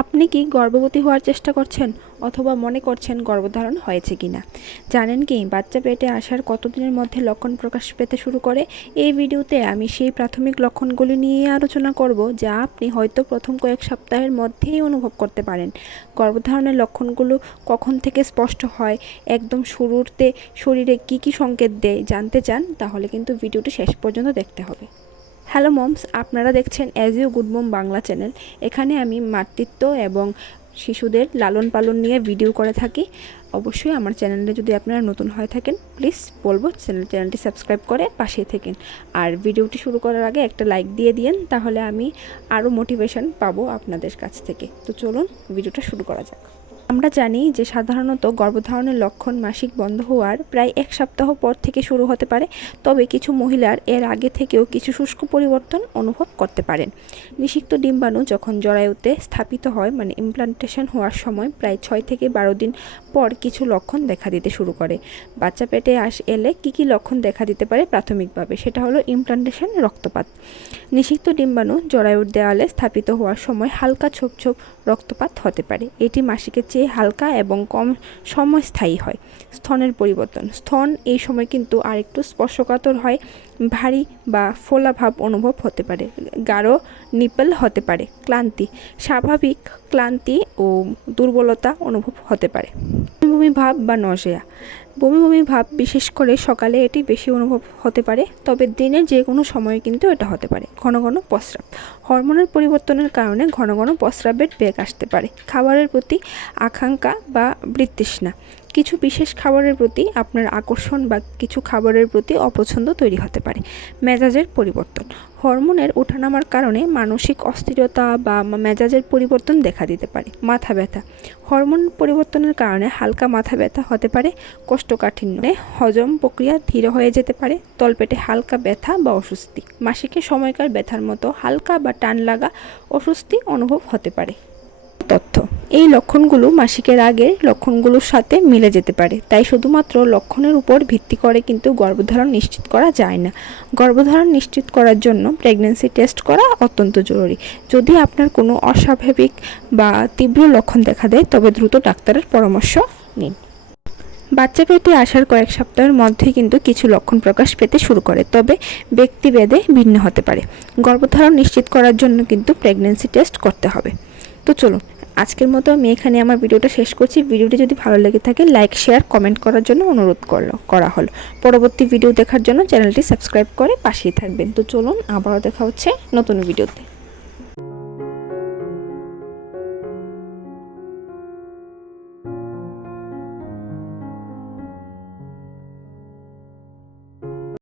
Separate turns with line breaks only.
আপনি কি গর্ভবতী হওয়ার চেষ্টা করছেন অথবা মনে করছেন গর্ভধারণ হয়েছে কিনা? জানেন কি, বাচ্চা পেটে আসার কতদিনের মধ্যে লক্ষণ প্রকাশ পেতে শুরু করে? এই ভিডিওতে আমি সেই প্রাথমিক লক্ষণগুলি নিয়ে আলোচনা করব যা আপনি হয়তো প্রথম কয়েক সপ্তাহের মধ্যেই অনুভব করতে পারেন। গর্ভধারণের লক্ষণগুলো কখন থেকে স্পষ্ট হয়? একদম শুরুতে শরীরে কি কি সংকেত দেয়? জানতে চান, তাহলে কিন্তু ভিডিওটি শেষ পর্যন্ত দেখতে হবে। হ্যালো মমস আপনারা দেখছেন as you good mom Bangla channel এখানে আমি মাতৃত্ব এবং শিশুদের লালন পালন নিয়ে ভিডিও করে থাকি। অবশ্যই আমার চ্যানেলে যদি আপনারা নতুন হয়ে থাকেন প্লিজ বলব চ্যানেল চ্যানেলটি সাবস্ক্রাইব করে পাশে থাকেন। আর ভিডিওটি শুরু করার আগে একটা লাইক দিয়ে দিন তাহলে আমি আরও মোটিভেশন পাবো আপনাদের কাছ থেকে। তো চলুন ভিডিওটা শুরু করা যাক। আমরা জানি যে সাধারণত গর্ভধারণের লক্ষণ মাসিক বন্ধ হওয়ার প্রায় এক সপ্তাহ পর থেকে শুরু হতে পারে, তবে কিছু মহিলার এর আগে থেকেও কিছু শুষ্ক পরিবর্তন অনুভব করতে পারেন। নিষিক্ত ডিম্বাণু যখন জরায়ুতে স্থাপিত হয় মানে ইমপ্লান্টেশন হওয়ার সময় প্রায় ছয় থেকে বারো দিন পর কিছু লক্ষণ দেখা দিতে শুরু করে। বাচ্চা পেটে আস এলে কী কী লক্ষণ দেখা দিতে পারে প্রাথমিকভাবে? সেটা হলো ইমপ্লান্টেশন রক্তপাত। নিষিক্ত ডিম্বাণু জরায়ুর দেওয়ালে স্থাপিত হওয়ার সময় হালকা ছোপ ছোপ রক্তপাত হতে পারে। এটি মাসিকের চেয়ে হালকা এবং কম সময়স্থায়ী হয় স্থনের পরিবর্তন। স্থন এই সময় কিন্তু আরেকটু স্পর্শকাতর হয়, ভারী বা ফোলা ভাব অনুভব হতে পারে, গাঢ়, নিপল হতে পারে, ক্লান্তি, স্বাভাবিক ক্লান্তি ও দুর্বলতা অনুভব হতে পারে। ভাব বা নজেয়া বমি বমি ভাব বিশেষ করে সকালে এটি বেশি অনুভব হতে পারে, তবে দিনের যে কোনো সময়ে কিন্তু এটা হতে পারে। ঘন ঘন প্রস্রাব হরমোনের পরিবর্তনের কারণে ঘন ঘন প্রস্রাবের বেগ আসতে পারে। খাবারের প্রতি আকাঙ্ক্ষা বা বৃত্তৃষ্ণা কিছু বিশেষ খাবারের প্রতি আপনার আকর্ষণ বা কিছু খাবারের প্রতি অপছন্দ তৈরি হতে পারে। মেজাজের পরিবর্তন। হরমোনের ওঠানামার কারণে মানসিক অস্থিরতা বা মেজাজের পরিবর্তন দেখা দিতে পারে, মাথা ব্যথা। হরমোন পরিবর্তনের কারণে হালকা মাথা ব্যথা হতে পারে, কোষ্ঠকাঠিন্য, হজম প্রক্রিয়া ধীর হয়ে যেতে পারে, তলপেটে হালকা ব্যথা বা অস্বস্তি। মাসিকের সময়কার ব্যথার মতো হালকা বা টান লাগা অস্বস্তি অনুভব হতে পারে। এই লক্ষণগুলো মাসিকের আগের লক্ষণগুলোর সাথে মিলে যেতে পারে। তাই শুধুমাত্র লক্ষণের উপর ভিত্তি করে কিন্তু গর্ভধারণ নিশ্চিত করা যায় না। গর্ভধারণ নিশ্চিত করার জন্য প্রেগন্যান্সি টেস্ট করা অত্যন্ত জরুরি। যদি আপনার কোনো অস্বাভাবিক বা তীব্র লক্ষণ দেখা দেয়, তবে দ্রুত ডাক্তারের পরামর্শ নিন। বাচ্চা পেটে আসার কয়েক সপ্তাহের মধ্যে কিন্তু কিছু লক্ষণ প্রকাশ পেতে শুরু করে, তবে ব্যক্তিভেদে ভিন্ন হতে পারে। গর্ভধারণ নিশ্চিত করার জন্য কিন্তু প্রেগনেন্সি টেস্ট করতে হবে। তো চলুন আজকের মতো আমি এখানে আমার ভিডিওটা শেষ করছি। ভিডিওটি যদি ভালো লেগে থাকে লাইক শেয়ার কমেন্ট করার জন্য অনুরোধ করল, করা হলো। পরবর্তী ভিডিও দেখার জন্য চ্যানেলটি সাবস্ক্রাইব করে পাশেই থাকবেন। তো চলুন, আবারও দেখা হচ্ছে নতুন ভিডিওতে।